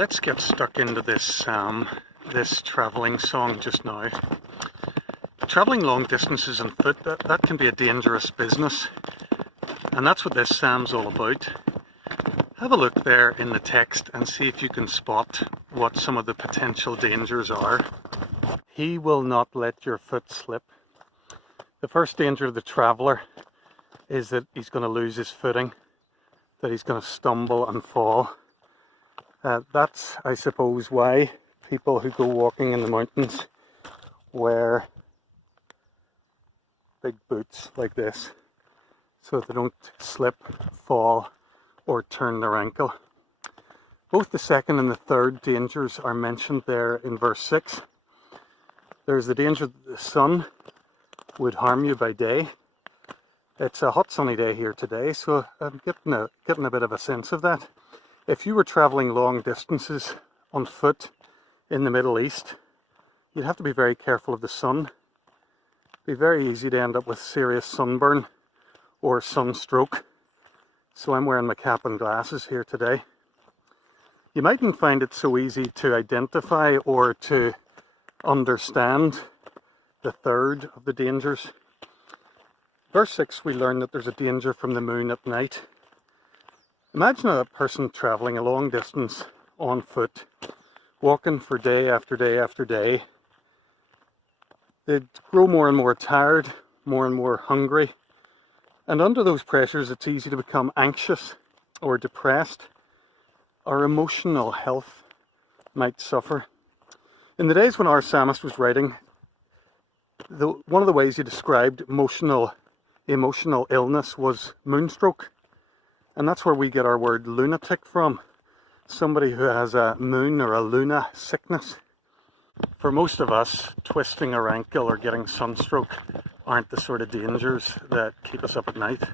Let's get stuck into this this travelling song just now. Travelling long distances on foot, that can be a dangerous business. And that's what this psalm's all about. Have a look there in the text and see if you can spot what some of the potential dangers are. He will not let your foot slip. The first danger of the traveller is that he's going to lose his footing, that he's going to stumble and fall. That's, I suppose, why people who go walking in the mountains wear big boots like this, so that they don't slip, fall, or turn their ankle. Both the second and the third dangers are mentioned there in verse 6. There's the danger that the sun would harm you by day. It's a hot sunny day here today, so I'm getting a bit of a sense of that. If you were travelling long distances on foot in the Middle East, you'd have to be very careful of the sun. It'd be very easy to end up with serious sunburn or sunstroke. So I'm wearing my cap and glasses here today. You mightn't find it so easy to identify or to understand the third of the dangers. Verse 6, we learn that there's a danger from the moon at night. Imagine a person travelling a long distance on foot, walking for day after day after day. They'd grow more and more tired, more and more hungry. And under those pressures, it's easy to become anxious or depressed. Our emotional health might suffer. In the days when our psalmist was writing, one of the ways he described emotional illness was moonstroke. And that's where we get our word lunatic from. Somebody who has a moon or a luna sickness. For most of us, twisting our ankle or getting sunstroke aren't the sort of dangers that keep us up at night.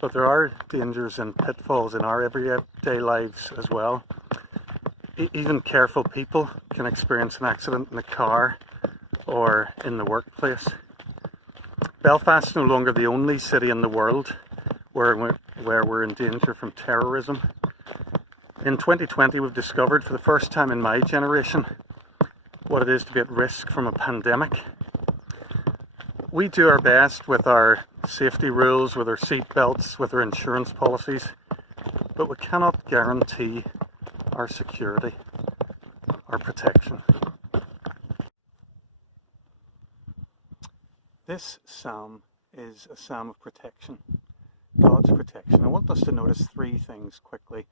But there are dangers and pitfalls in our everyday lives as well. Even careful people can experience an accident in the car or in the workplace. Belfast is no longer the only city in the world where we're in danger from terrorism. In 2020, we've discovered for the first time in my generation what it is to be at risk from a pandemic. We do our best with our safety rules, with our seat belts, with our insurance policies, but we cannot guarantee our security, our protection. This psalm is a psalm of protection, God's protection. I want us to notice three things quickly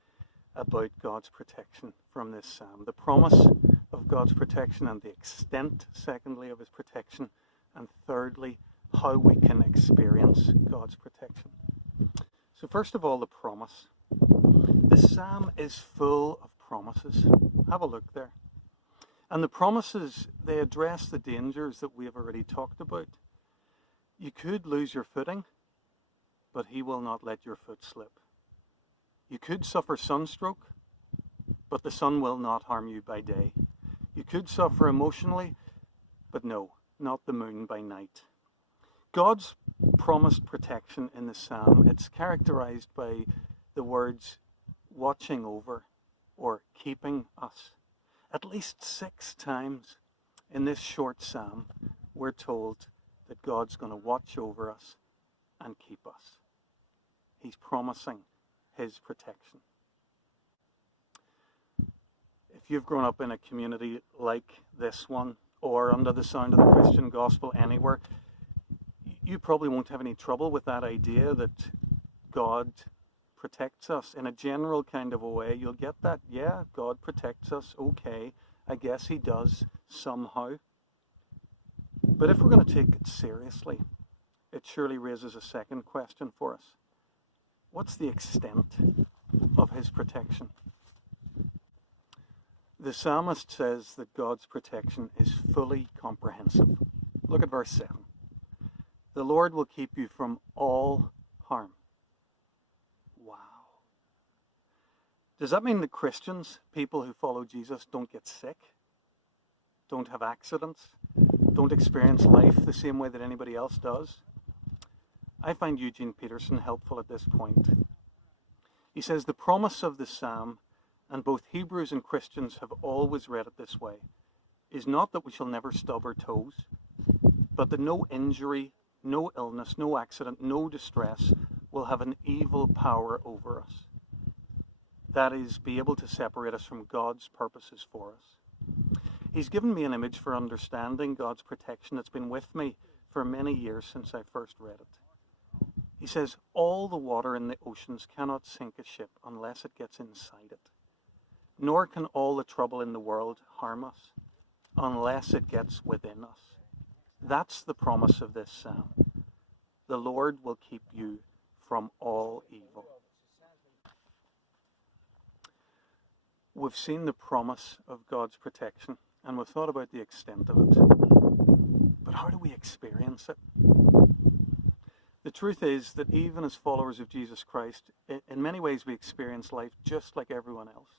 about God's protection from this psalm. The promise of God's protection and the extent, secondly, of his protection, and thirdly, how we can experience God's protection. So first of all, the promise. This psalm is full of promises. Have a look there. And the promises, they address the dangers that we have already talked about. You could lose your footing, but he will not let your foot slip. You could suffer sunstroke, but the sun will not harm you by day. You could suffer emotionally, but no, not the moon by night. God's promised protection in the psalm, it's characterized by the words watching over or keeping us. At least 6 times in this short psalm, we're told that God's going to watch over us and keep us. He's promising his protection. If you've grown up in a community like this one, or under the sound of the Christian gospel anywhere, you probably won't have any trouble with that idea that God protects us in a general kind of a way. You'll get that, yeah, God protects us, okay, I guess he does somehow. But if we're going to take it seriously, it surely raises a second question for us. What's the extent of his protection? The psalmist says that God's protection is fully comprehensive. Look at verse 7. The Lord will keep you from all harm. Wow. Does that mean that Christians, people who follow Jesus, don't get sick? Don't have accidents? Don't experience life the same way that anybody else does? I find Eugene Peterson helpful at this point. He says the promise of the psalm and both Hebrews and Christians have always read it this way, is not that we shall never stub our toes, but that no injury, no illness, no accident, no distress will have an evil power over us. That is, be able to separate us from God's purposes for us. He's given me an image for understanding God's protection that's been with me for many years since I first read it. He says, all the water in the oceans cannot sink a ship unless it gets inside it. Nor can all the trouble in the world harm us unless it gets within us. That's the promise of this psalm. The Lord will keep you from all evil. We've seen the promise of God's protection, and we've thought about the extent of it. But how do we experience it? The truth is that even as followers of Jesus Christ, in many ways we experience life just like everyone else.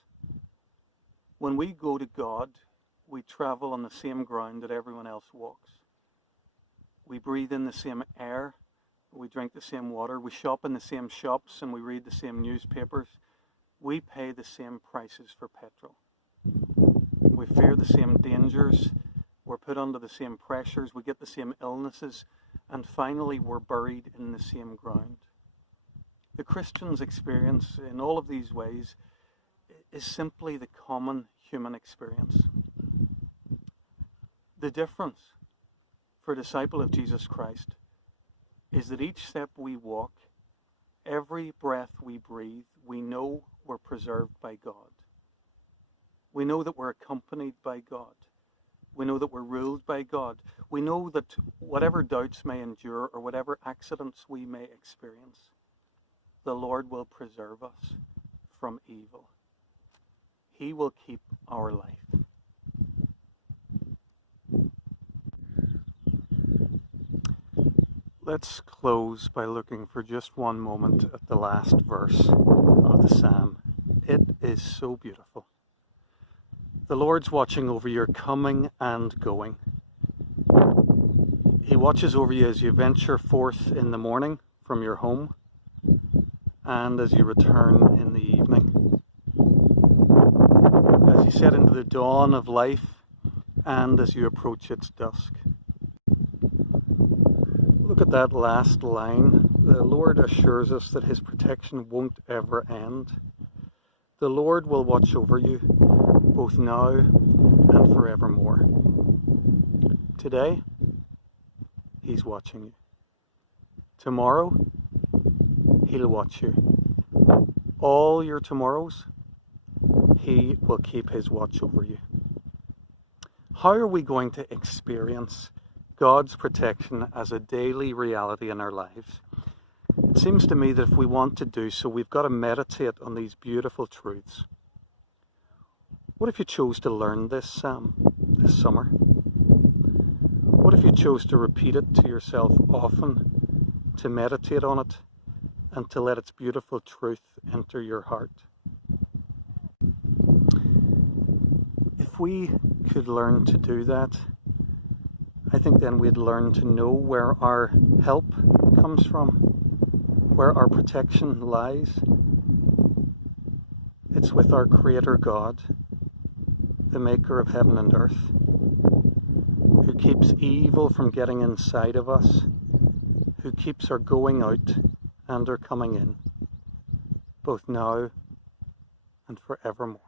When we go to God, we travel on the same ground that everyone else walks. We breathe in the same air, we drink the same water, we shop in the same shops, and we read the same newspapers. We pay the same prices for petrol. We fear the same dangers, we're put under the same pressures, we get the same illnesses, and finally we're buried in the same ground. The Christian's experience in all of these ways is simply the common human experience. The difference for a disciple of Jesus Christ is that each step we walk, every breath we breathe, we know we're preserved by God. We know that we're accompanied by God. We know that we're ruled by God. We know that whatever doubts may endure or whatever accidents we may experience, the Lord will preserve us from evil. He will keep our life. Let's close by looking for just one moment at the last verse of the psalm. It is so beautiful. The Lord's watching over your coming and going. He watches over you as you venture forth in the morning from your home and as you return in the evening. As you set into the dawn of life and as you approach its dusk. Look at that last line. The Lord assures us that his protection won't ever end. The Lord will watch over you, both now and forevermore. Today, he's watching you. Tomorrow, he'll watch you. All your tomorrows, he will keep his watch over you. How are we going to experience God's protection as a daily reality in our lives? It seems to me that if we want to do so, we've got to meditate on these beautiful truths. What if you chose to learn this psalm this summer? What if you chose to repeat it to yourself often, to meditate on it, and to let its beautiful truth enter your heart? If we could learn to do that, I think then we'd learn to know where our help comes from, where our protection lies. It's with our Creator God, the maker of heaven and earth, who keeps evil from getting inside of us, who keeps our going out and our coming in, both now and forevermore.